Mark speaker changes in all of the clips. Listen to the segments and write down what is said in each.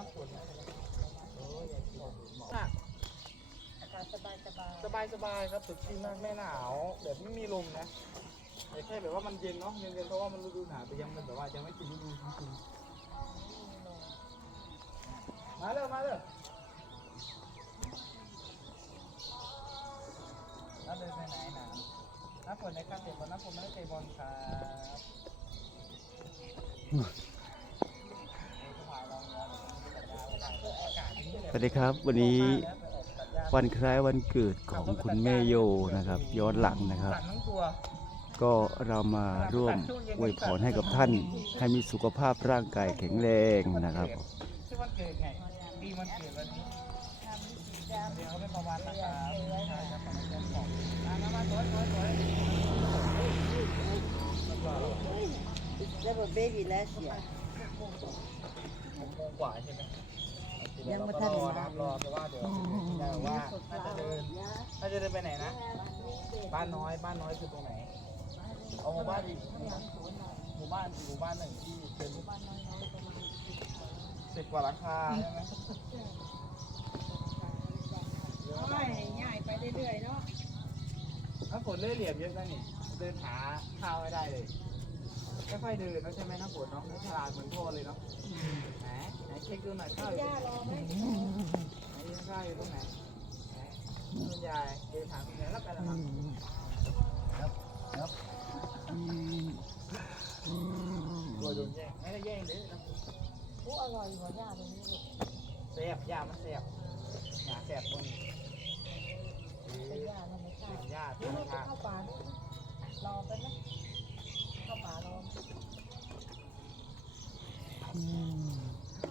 Speaker 1: สบายสบาย
Speaker 2: สบายสบายครับสดชื่นมากไม่หนาวแบบไม่มีลมนะแต่แค่แบบว่ามันเย็นเนาะเย็นๆเพราะว่ามันฤดูหนาวแต่ยังมันแบบว่ายังไม่กินฤดูจริงๆมาเร็วมาเร็วน้าเดินไปไหนหนาวน้าฝนในการเตะบอลน้าฝนไม่ได้เตะบอลครับ
Speaker 3: สวัสดีครับ วันนี้วันคล้ายวันเกิดของคุณแม่โยนะครับ ย้อนหลังนะครับ ก็เรามาร่วมอวยพรให้กับท่าน ให้มีสุขภาพร่างกายแข็งแรงนะครับ
Speaker 2: แล้ว
Speaker 1: เบบี้แล้วเสีย
Speaker 2: กว่าใช่ไหม
Speaker 1: ยังไม่ทัน
Speaker 2: รอนะครับรอแต่ว่าเดี๋ยวแต่ว่าน่าจะเดินน่าจะเดินไปไหนนะ บ้านน้อยบ้านน้อยคือตรงไหนเอาหมู่บ้านอีกหมู่บ้านหมู่บ้านหนึ่งที่เป็นสิบกว่าหลังคาใช่ไหม
Speaker 1: ง่ายไปเรื่อยๆเนาะ
Speaker 2: น้ำฝนเล่เหลี่ยมเยอะนะนี่เดินหาข้าวไม่ได้เลยค่อยๆเดินนะใช่ไหมน้ำฝนเนาะไม่ฉลาดเหมือนพ่อเลยเนาะ เช็คดูหน่อยข้าวอยู่ตรงไหนข้าวอยู่ตรงไหนไหนคุณยายเดินถามคุณยายแล้วกันนะครับครับครับกลัวโดนแย่งไม่ได้แย่งเด้อน้ำฝน
Speaker 1: โอ้อร่อยหัวย่าตรงนี้ลูก
Speaker 2: แซ่บยามันแซ่บยาแซ่บตรงนี้เป็
Speaker 1: น
Speaker 2: อย่า
Speaker 1: ธรรมชา
Speaker 2: เป็น
Speaker 1: ติ
Speaker 2: ยาธร
Speaker 1: นี่
Speaker 2: รม
Speaker 1: เราจะ
Speaker 2: ชาติ
Speaker 1: เข้าป่าด้วยรอไปไหมเข้าป่ารอ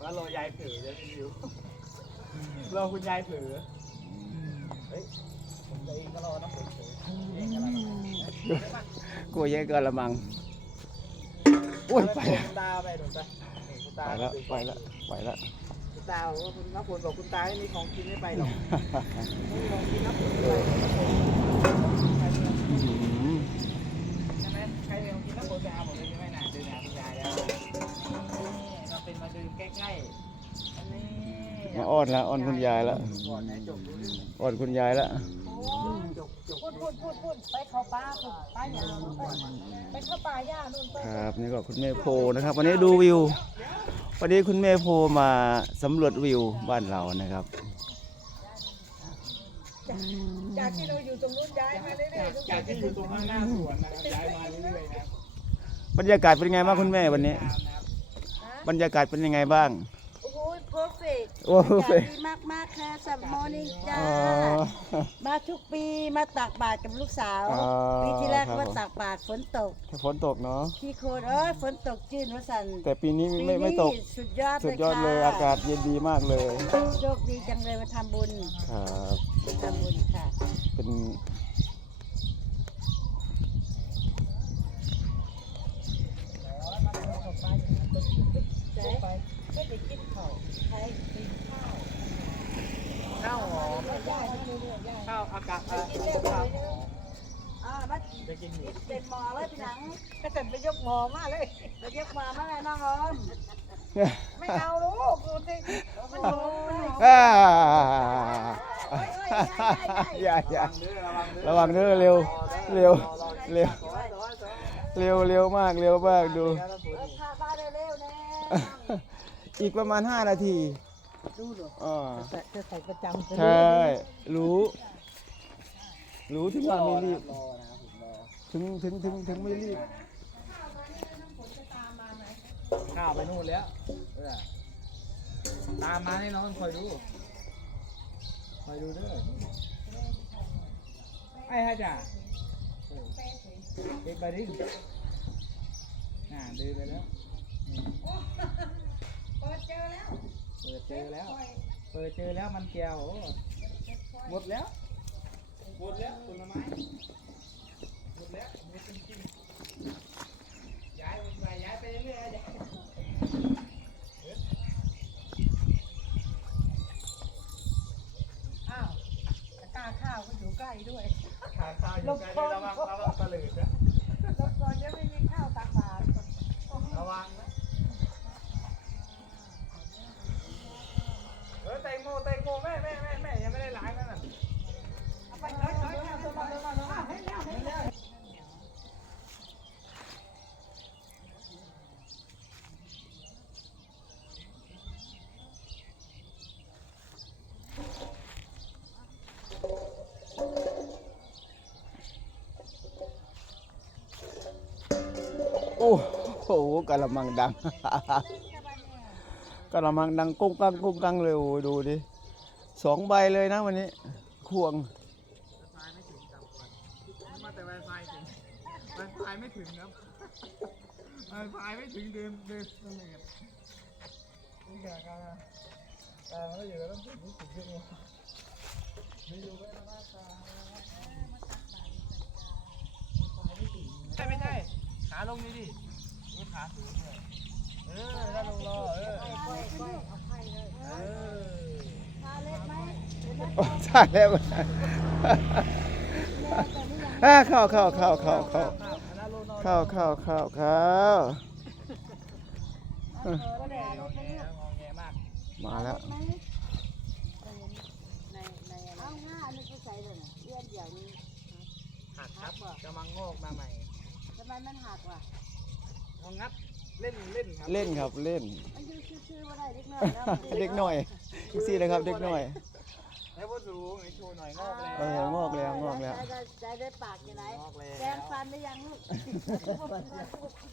Speaker 2: แล้วรอยายเผลอจะรีวิวรอคุณยายเผลอเฮ้ยผมเองก็รอนะผมเผลอเองก็รอนะ
Speaker 3: กลัวแย่เกินละมังโอ้ยไปแล้ว
Speaker 2: คุณตาไปหนุนไปนี่คุณตา
Speaker 3: ไปแล้วไปแล้วไปแล้ว
Speaker 2: คุณตาบอกว่าคุณน้ำฝนบอกคุณตาไม่มีของกินไม่ไปหรอกไม่มีของกินน้ำฝนไม่ไปใช่ไหมใครมีของกินน้ำฝนไปหาหมดเลยใช่ไหม ใกล้ๆอันนี้
Speaker 3: มาอ้อนแล้วอ้อนคุณยายแล้ว
Speaker 2: ก่อนไหนจบดูดิ
Speaker 3: อ้อนคุณยายแล้ว
Speaker 1: โอ้ย
Speaker 2: จบจบ
Speaker 1: พูดพูดพูดพูดไปเข้าป่าพูดป่าหญ้าไปไปเข้าป่าหญ้านู่นไป
Speaker 3: ครับนี่ก็คุณแม่โพนะครับ วันนี้ดูวิว วันนี้คุณแม่โพมาสำรวจวิวบ้านเรานะครับ
Speaker 1: จากที่เราอยู่ตรงนู้นย้ายมาเรื่อยๆ
Speaker 2: จากที่อยู่ตรงข้างหน้าสวนนะครับย้ายมาเรื่อยๆนะ
Speaker 3: บรรยากาศเป็นยังไงบ้างคุณแม่วันนี้ บรรยากาศเป็นยังไงบ้าง
Speaker 1: โอ้โหเพอร์เฟก
Speaker 3: โอ้โห
Speaker 1: ดีมากมากๆค่ะสับมอร์นิ่งจ้า
Speaker 3: อ๋อ
Speaker 1: มาทุกปีมาตักบาตรกับลูกสาว
Speaker 3: อ๋อ
Speaker 1: ปีที่แรก
Speaker 3: ครับ
Speaker 1: ว่า
Speaker 3: ผม
Speaker 1: ตักบาตรฝนตก
Speaker 3: ฝนตกเนาะ
Speaker 1: ที่โคนเอ้ยฝนตกจืดวสัน
Speaker 3: แต่ปีนี้
Speaker 1: ปี
Speaker 3: ไม่ไม่ตก
Speaker 1: นี้สุดยอด
Speaker 3: สุดยอดเลย
Speaker 1: ค่ะ
Speaker 3: อากาศเย็นดีมากเลย
Speaker 1: โชคดีจังเลยมาทำบุญ
Speaker 3: ครับ
Speaker 1: มาทำบุญค่ะ
Speaker 3: เป็น
Speaker 1: ใช่ไม่ได้กินข้าวใช้กินข้าว
Speaker 2: ข้าวหอม
Speaker 1: ย่าเรื่อยๆย่า
Speaker 2: ข้าวอากาศเอ่อ
Speaker 1: กินเรื่
Speaker 2: ข้าวย
Speaker 1: ๆอ่ามา
Speaker 2: จะกินอยู่
Speaker 1: เต็มหมอเลยพี่หนังก็จะไปยกหมอมาเลยไปยกหมอมาเลยน้องออมไม่เอาลูกดูสิมันโดน
Speaker 3: อ่า
Speaker 1: โอ้ยโอ้ยย่า
Speaker 3: อย่า
Speaker 2: ระวังเด้อเร็
Speaker 3: วเร็วเร็วเร็วเร็วมากเร็วมากดู
Speaker 1: เออพาบ้านเร็วๆแน่
Speaker 3: อีกประมาณ 5 นาที
Speaker 1: ดูหรอ
Speaker 3: อ่า
Speaker 1: จะใส่ประจำ
Speaker 3: ใช่รู้ รู้ถึงว่าไม่รีบ
Speaker 2: รอนะครับผมรอ
Speaker 3: ถึงถึงถึงถึงไม่รีบ
Speaker 2: ข้าวไปนู่นแล้วเออตามมาแน่นอนคอยดูคอยดูเด้อไอ้ฮะจ่าเออเด็กไปดิน่าเดินไปแล้วอืม
Speaker 1: เปิ ดเจอแล้ว
Speaker 2: เปิดเจอแล้วเปิดเจอแล้วมันแก้วโอ้หมดแล้ว หมดแล้วผลไม้ หมดแล้วหมดจริงๆ โอ้
Speaker 1: กระ
Speaker 2: มังดั
Speaker 1: งกระ
Speaker 3: มังดังกุ้งกังกุ้งกังเลยโอ้ดูดิสองใบเลยนะวันนี้ควง
Speaker 2: มาแต่ไวไฟถึงไวไม่ถึงครับไวไม่ถึงเดิมเดิเองนี่กาการแต่เราอยู่แล้วถึงถึงเยอะม่อไม่ได้ไม่ใช่ขาลงนี่ดิ ขาสูงเลยเออแล้วลงรอเออเออ
Speaker 3: โอ้ใช่แล้วอ่าเข้าเข้าเข้าเข้าเข้าเข้าเข้าเข้าเข้า
Speaker 2: งอแงงอแงมา
Speaker 3: แล้ว
Speaker 1: เอาง่ายอันนี้ก็ใส่เลยนะเลื่อนอย่างนี้
Speaker 2: หักครับกำลังงอกมาใหม่
Speaker 1: ทำไมมันหักว่ะ
Speaker 2: งองัดเล่นเล่นครับ
Speaker 3: เล่นครับเล่น
Speaker 1: มันยืดชื่อๆว่าได้เล็กน้อยแล้วมัน
Speaker 3: เด็กหน่อยอีกสี่เลยครับเด็กหน่อย
Speaker 2: แล้วว่าสูงไอ้โชว์หน่อยงอกแล้ว
Speaker 3: เอองอกแล้วงอกแล้ว
Speaker 1: ใจได้ใจได้ปากอยู่ไหน
Speaker 2: งอกแล้
Speaker 1: แปรง
Speaker 2: ว
Speaker 1: ฟันได้ยังลูก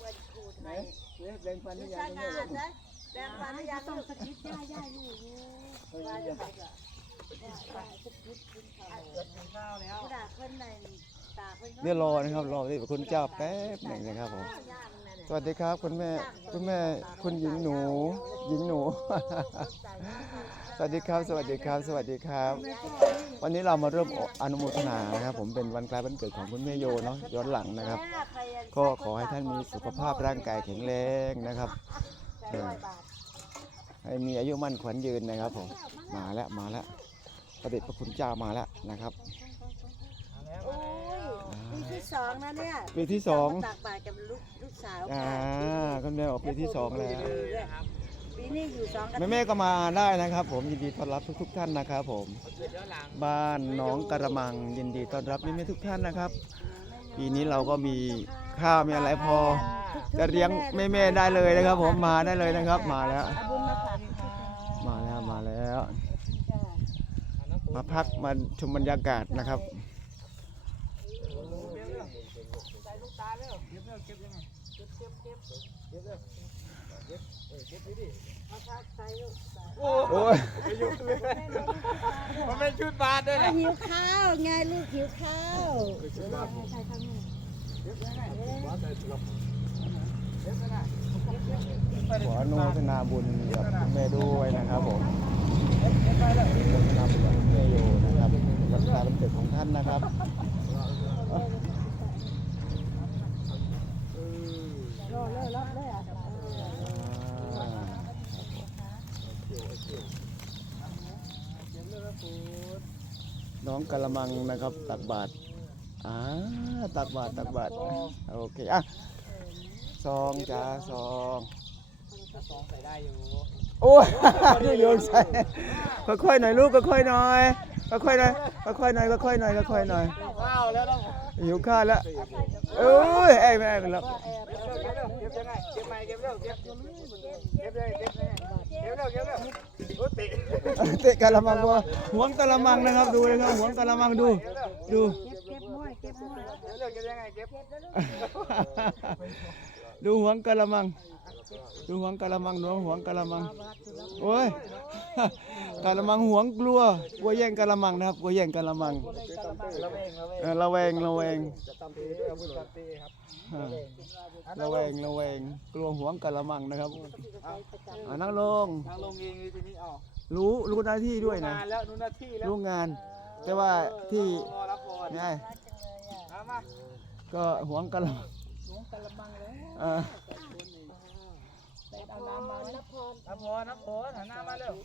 Speaker 1: ปวดขูดไหม
Speaker 3: แบ่งฟัน
Speaker 1: ดู
Speaker 3: ได้
Speaker 1: ส
Speaker 3: ยัง
Speaker 1: ง่าใช่แปรงฟันได้ยังลูกสกิดย่าย่าอยู่ว่าจะไปก็ว่าสกิดกินข้าว
Speaker 2: เกิดกินข้าวแล้ว
Speaker 1: กระดาษเพิ่นในตาเพิ่น
Speaker 3: เนี่ยรอนะครับรอที่คุณเจ้าแป๊บหนึ่งนะครับผม สวัสดีครับคุณแม่คุณแม่คุณหญิงหนู หญิงหนู สวัสดีครับ สวัสดีครับ สวัสดีครับ วันนี้เรามาเริ่มอนุโมทนานะครับ ผมเป็นวันคล้ายวันเกิดของคุณแม่โยเนาะย้อนหลังนะครับ ก็ขอให้ท่านมีสุขภาพร่างกายแข็งแรงนะครับ
Speaker 1: ใจร้อยบาท
Speaker 3: ให้มีอายุมั่นขวัญยืนนะครับผมมาแล้วมาแล้วประเด็จพระคุณเจ้ามาแล้วนะครับ
Speaker 1: โอ้ยปี ที่สองนะเนี่ย
Speaker 3: ปีที่สอง
Speaker 1: ตากบาตรกับลูกลูกสาว
Speaker 3: อ่า
Speaker 1: ค่ะ
Speaker 3: คุณแม่ออกปีที่สองแล้ว
Speaker 2: นะครับ
Speaker 1: ปีนี้อยู่สองกัน
Speaker 3: แม่แม่ๆก็มาได้นะครับ ผมยินดีต้อนรับทุกๆท่านนะครับ ผม
Speaker 2: เกิดย้อนหลัง
Speaker 3: บ้านหน้องกระมังยินดีต้อนรับแม่ๆทุกท่านนะครับ ปีนี้เราก็มีข้าวมีอะไรพอ จะเลี้ยงแม่ๆได้เลยนะครับ ผมมาได้เลยนะครับ มาแล้ว
Speaker 1: เอาบุญมาฝาก
Speaker 3: มาแล้วมาแล้ว มาพักมาชมบรรยากาศนะครับ
Speaker 2: ใส่ลูกตาเร็วเก็บเร็วเก็บยังไงเก็บเก็บเก็บเก็บเร็วเก็บเออเก็บดิ
Speaker 1: เอาพักใส่ลูกใส่
Speaker 2: โอ้
Speaker 3: โอ้ย
Speaker 2: ไม่ยุ่งเลยมันเป็นชุดบาทด้วยนะ
Speaker 1: หิวข้าวไงลูกหิวข้าว
Speaker 3: ขออนุโมทนาบุญกับคุณแม่ด้วยนะครับผมอนุโมทนาบุญกับคุณแม่โยนะครับวันคล้ายวันเกิดของท่านนะครับ
Speaker 1: รอเลยรอเลยอะ
Speaker 3: อ่าน้ องกะละมังนะครับ ตักบาตรอ่าตักบาตรตักบาตรโอเคอะซองจ้าซอง
Speaker 2: ซองใส่ได้อยู่
Speaker 3: โอ้ยโยนใส่ค่อยๆหน่อยลูกค่อยๆหน่อยค่อยๆหน่อยค่อยๆหน่อยค่อยๆหน่อยค่อยๆหน่อย
Speaker 2: ข้าวแล้วต้อง
Speaker 3: หิวข้าวแล้วโอ้ยไอ้แม่เป็นแล้ว
Speaker 2: เก็บยังไงเก็บไปเก็บเร็วเก็บเก็บเลยเก็บเลย เตะ
Speaker 3: กะละมังวัวหวงกะละมังนะครับดูนะครับหวงกะละมังดู ดูดูหวงกะละมัง ดูหวงกะละมังดูหวงกะละมังโอ้ยกะละมังหวงกลัวกลัวแย่งกะละมังนะครับกลัวแย่งกะละมัง
Speaker 2: ระเวงระเวง
Speaker 3: เออระแวงระแวง
Speaker 2: จะตำตีเอาบุญตำตีครับ
Speaker 3: อ่าระแวงระแวงกลัวหวงกะละมังนะครับอ่านั่งลง
Speaker 2: ทางลงเองเลยทีนี้เอา
Speaker 3: รู้รู้หน้าที่ด้วยนะ
Speaker 2: งานแล้วนู่นหน้าที่แล้ว
Speaker 3: รู้งาน แต่ว่าที่
Speaker 2: พอรับพร
Speaker 3: ไง
Speaker 2: เอามา
Speaker 3: ก็หวงกะละมัง
Speaker 2: หลวงกะละมังเลย
Speaker 3: อ่า
Speaker 2: เอาน้ำมา รับพรรับพรรับพรหันหน้ามาเร็ว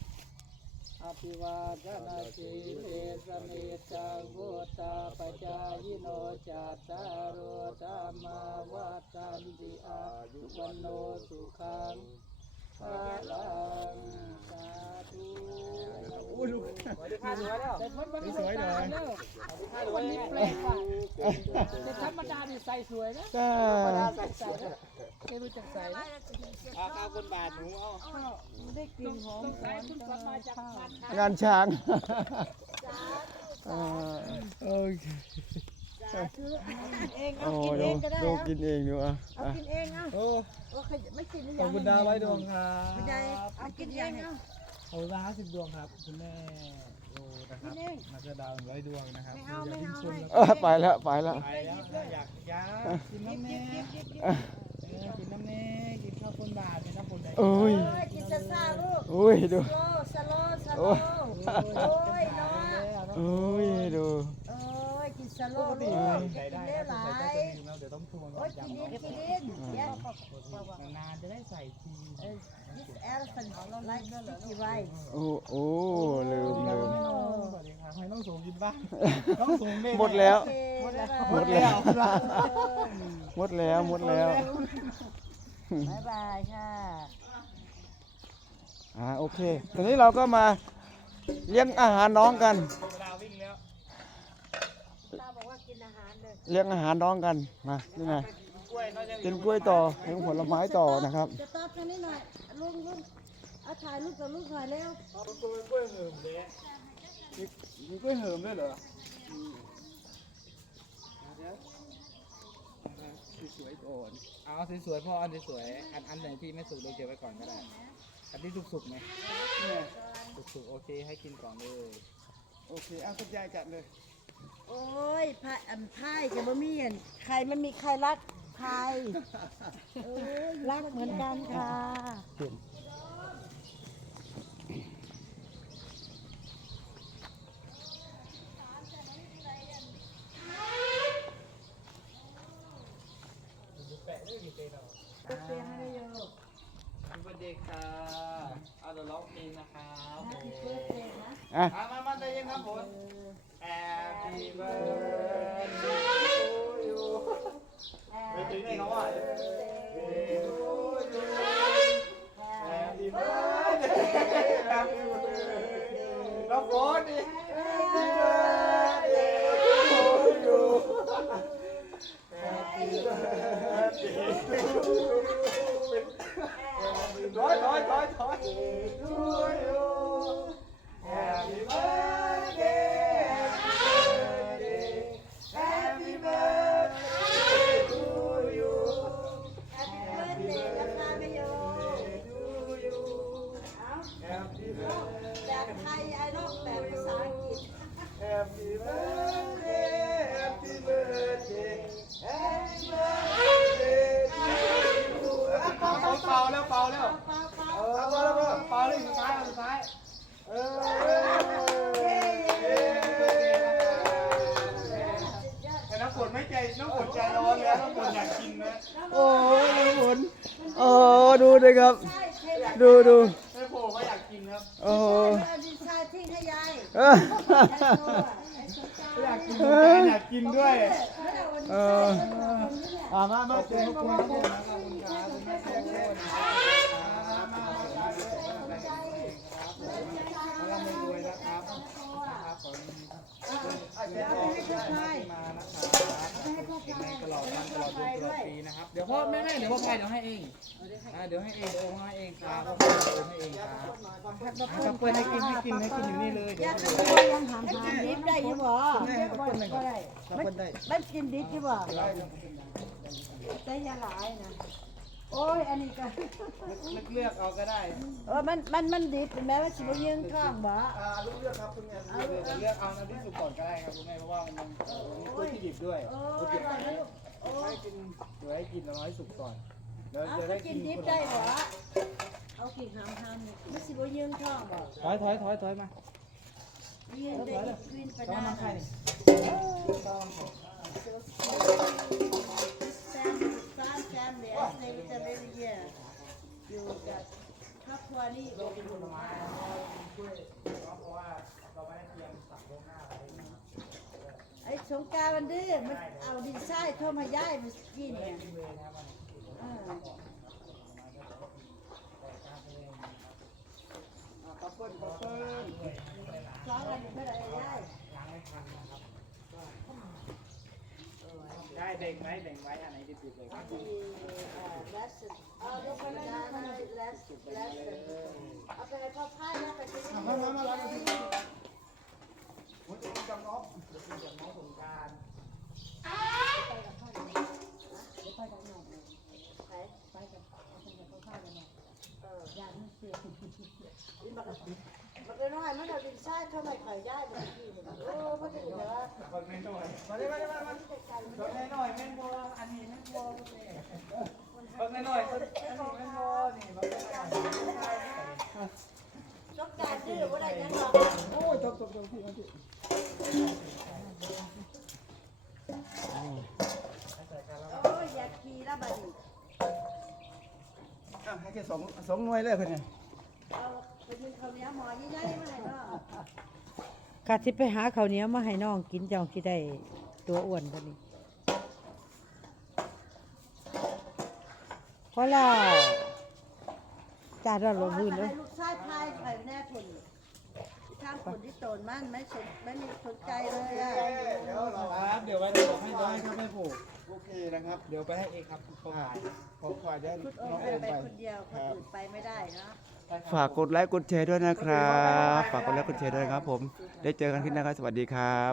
Speaker 2: อภิวาทนาสีเลสเมจังพุทธาปจายโนจัตตารโอธรรมาวัตันติอายุวันโนสุขัง
Speaker 3: อุ้ยลูก
Speaker 2: สวัสดีค่ะสวยแล้
Speaker 3: สวยหน่อย
Speaker 2: วันนี้แปลกว่ะแต่ธรรมดาดิใส่สวยนะ
Speaker 3: จ้า
Speaker 2: ใส่ใส่ไม่รู้จักใส่นะข้าวคนบาทหนูเอา
Speaker 1: ได้กลิ่นหอม
Speaker 2: ใส่คุณกลับมาจาก
Speaker 3: งานช้างโอเค
Speaker 1: เอง
Speaker 3: โอ้
Speaker 1: เอากิน
Speaker 3: ดู
Speaker 1: เองก็ได้
Speaker 3: ดู
Speaker 1: เอา
Speaker 3: กินเองดูอะ
Speaker 1: เอา
Speaker 3: อะ
Speaker 1: กินเองเอา
Speaker 2: โอ้
Speaker 1: โอ้เคยไม่กินหรือ
Speaker 2: ข
Speaker 1: ยั
Speaker 2: อบ
Speaker 1: ง
Speaker 2: คุณดาวไว้ดวงครับ
Speaker 1: ไม่ได้เอากินเองเอา
Speaker 2: ขอบคุณดาวห้าสิบดวงครับคุณแม่โอ้นะครับ
Speaker 1: กินเอง
Speaker 2: มาจะดาวร้อยดวงนะครับ
Speaker 1: ไม่เอาไม่เอา
Speaker 2: ย่
Speaker 1: ให้
Speaker 2: ทิ้ง
Speaker 3: เออไปแล้วไปแล้ว
Speaker 2: ไปแล้วนะอยากอยากกินน้ำแน่
Speaker 1: กินกินกิน
Speaker 2: เออกินน้ำแน่กินข้าวคนบาทกินข้าวคนใด
Speaker 3: โอ้ย
Speaker 1: โอ้ยกินซาซาลูก
Speaker 3: อุ้ยดู
Speaker 1: โลสโลสโล
Speaker 3: โอ้
Speaker 1: โอ้ยเนาะ
Speaker 3: โอ้ยดู
Speaker 1: โอ้ยกิน สโล
Speaker 2: ปกติ
Speaker 1: ลูก
Speaker 2: กิน
Speaker 1: กิน
Speaker 2: ได้
Speaker 1: ได้
Speaker 2: ได้
Speaker 1: ห
Speaker 2: ห
Speaker 1: ลา
Speaker 2: ลาย
Speaker 1: ย
Speaker 2: เดี๋ยวต้องทวง
Speaker 1: โอ้ยกินดินกินดินเดี๋ยวนา
Speaker 2: นๆจะได้ใส่ที
Speaker 1: เออ this elephant like sticky rice
Speaker 3: โอ้โอ้ลืม
Speaker 2: แล้
Speaker 3: ลื
Speaker 2: ว
Speaker 3: ม
Speaker 2: ไม่ต้องสวัสดีครับให้น้องสูงกินบ้างน้องสูง
Speaker 3: หมดแล้ว
Speaker 1: โอเคบ๊ายบาย
Speaker 3: หมดแล้ว
Speaker 1: เออ
Speaker 3: หมดแล้วหมดแล้ว
Speaker 1: บ๊ายบายค่ะ
Speaker 3: อ่าโอเคตอนนี้เราก็มาเลี้ยงอาหารน้องกัน
Speaker 2: เวลาวิ่งแล้ว
Speaker 1: ตาบอกว่ากินอาหาร เลย
Speaker 3: เลี้ยงอาหารน้องกันมานี่ไง
Speaker 2: กล้วยเขาจะ
Speaker 3: กินกล้วยต่อเลี้ยงผลไม้ต่อนะครับ
Speaker 1: จะตอบกันนิดหน่อยลุงลุงเอาถ่ายรูปกับลูกหน่อยเร็ว
Speaker 2: เอากล้วยกล้วยเหิมเลยมีกล้วยเหิมด้วยเหรอสวยๆก่อนเอาสวยๆพ่ออันสวยๆอันอันไหนที่ไม่สุกเราเก็บไว้ก่อนก็ได้อันที่สุกๆไหมสุกๆโอเคให้กินก่อนเลย
Speaker 3: โอเคเอาคุณยายจัดเลย
Speaker 1: โอ้ยพายอันพายกับบะมี่อันใครมันมีใครรักใครเอ้ยรักเหมือนกันค่ะ
Speaker 2: แปะด้วยกี่เตนเอา
Speaker 1: ตัวเตียงให้โย
Speaker 2: สวัสดีค่ะเอาเดี๋ยวร้องเพลงนะครับ
Speaker 1: นะอีกเพื่อเตียงนะ
Speaker 3: อะ
Speaker 2: มามามาใจเย็นครับผม ไปถึงไหนเขาอะ ดู
Speaker 1: เล
Speaker 2: ย
Speaker 3: ครับ
Speaker 1: ใช่เทเลย
Speaker 3: ดูดู
Speaker 2: แม่โผล่ก็อยากกินครับ
Speaker 3: โอ้โห
Speaker 1: เอาดินทรายทิ้งให้ยาย
Speaker 3: เออ
Speaker 2: อยากกินอยากกินด้วย
Speaker 3: เออ
Speaker 2: อ่ามามาเจอคุณครับผมขอบคุณครับคุณแม่แซ่บโคตรนะครับมามามาเราไม่รวยนะครับครับขอ ให้มานะครับตลอดวันตลอดเดือนตลอดปีนะครับ เดี๋ยวพ่อแม่แม่เดี๋ยวพ่อพายเดี๋ยวให้เองอ่าเดี๋ยวให้เองโอให้เองครับพ่อพายโอนให้เองครับจะเปิดให้กินให้กินให้กินอยู่นี่เลยเดี๋ยว
Speaker 1: ยั
Speaker 2: ให้
Speaker 1: ง
Speaker 2: เลย
Speaker 1: ยังถามหาดิบได้ยู่บ่
Speaker 2: แม่ให้ทุกคนหนึ่ง
Speaker 1: ก็ได้
Speaker 2: ทุกคนได้
Speaker 1: ไม่กินดิบอยู่บ่แต่อยาหลายนะ โอ้ย อันนี้ก็
Speaker 2: เลือกเลือกเอาก็ได้
Speaker 1: เออมันมันมันดิบแม้ว่าสิบ่ยืนข้างบ่
Speaker 2: อ่าลูกเลือกครับคุณแม่เลือกเลือกเอาน้ำที่สุกก่อนก็ได้ครับคุณแม่เพราะว่ามันมันมีกล้วยที่ดิบด้วย
Speaker 1: โอ้
Speaker 2: กล้วย
Speaker 1: ย
Speaker 2: ดิบ
Speaker 1: อร่อยนะลูกโอ้
Speaker 2: ให้
Speaker 1: ย
Speaker 2: กินเดี๋ยวให้กินน้อยสุกก่อนเดี๋ยว
Speaker 1: เอา
Speaker 2: เดี๋ยว
Speaker 1: ก็
Speaker 2: ได้
Speaker 1: กิ
Speaker 2: กิ
Speaker 1: น
Speaker 2: น
Speaker 1: ดิบได้บ่เอากินหามหามนี่มันสิบ่ยืนข้างบ่
Speaker 2: ถอยถอยถอยถอยมา
Speaker 1: ยืนได้กินไป
Speaker 2: ต้อง
Speaker 1: ได้
Speaker 2: น้ำไข่นี่
Speaker 1: แซม แซมเนี่ยในวิตามิเยอะอยู่กับครอบครัวนี่
Speaker 2: เรากินผลไม้กล้วยเพราะว่าเราไม่ได้เตรียมสับล่วงหน้าอะไรนะครับ
Speaker 1: ไอ้สงการมันดื้อมันเอาดินทรายเข้ามาย้ายเมื่อกี้เนี่ย
Speaker 2: กินเลยนะครับมัน
Speaker 1: อ่า
Speaker 2: ขอบคุณขอบคุณ
Speaker 1: สองอันไม่าย
Speaker 2: ล้า แบ่งไหมเบ่งไว้อันไหนดีๆแบ่งไว้ lesson.
Speaker 1: Uh, look at that lesson. Lesson. Okay, Papa, look at this. มามามาล้างกันที่หัวใจจำน้องเดี๋ยวคุณจำน้องสงกา
Speaker 2: ร Okay. ไปกับเอาคนกับข้าวๆเลยเนี่ย Uh, อยากมีเสียง this is
Speaker 1: มันเอาดินทรายเท่าไหร่ขายได้บางทีโอ้มันจะเหลือ
Speaker 2: คนไม่น้อยมาเลยมาเลยมาเลยคนไม่น้อยแม่นบัวอันนี้แม่นบัวคนไม่น้อยคนอันนี้แม่นบัวนี่มันเป็นการ
Speaker 1: ต้องการดื้อว่าอะได้ยังหรอ
Speaker 2: โอ้ยตบตบตบพี่มาพี่
Speaker 1: โอ้ยอยากขี่แล้วบัดนี้
Speaker 3: อะให้แค่สองสองหน่วยเลยเพื่อนเนี่ย
Speaker 1: เอาไป กินข้าวเหนียวหมอใหญ่ๆมาให้เนาะ
Speaker 4: กะสิไปหาข้าวเหนียวมาให้น้องกินจังสิได้ตัวอ้วนกว่านี้พอแล้วจ้าเราลงพื้นเลย
Speaker 1: ให้ลูกชายพายไปแน่คนทางคนที่โตนมันไม่สนไม่มีสนใจเลยอะ
Speaker 2: เดี๋ยวเราครับเดี๋ยวไว้เดี๋ยวให้ร้อยครับไม่ผูก
Speaker 3: โอเคนะครับ
Speaker 2: เดี๋ยวไปให้เองครับเขาขาย
Speaker 3: ขอขอได้
Speaker 1: คุณโอ
Speaker 3: น้อง
Speaker 1: ไป
Speaker 3: โอม
Speaker 1: ไป
Speaker 3: ไป
Speaker 1: คนเดียวคนอื่นไปไม่ได้เนาะ
Speaker 3: ฝากกดไลค์กดแชร์ด้วยนะครับ ฝากกดไลค์กดแชร์ด้วยนะครับผม ได้เจอกันคลิปหนะครับ สวัสดีครับ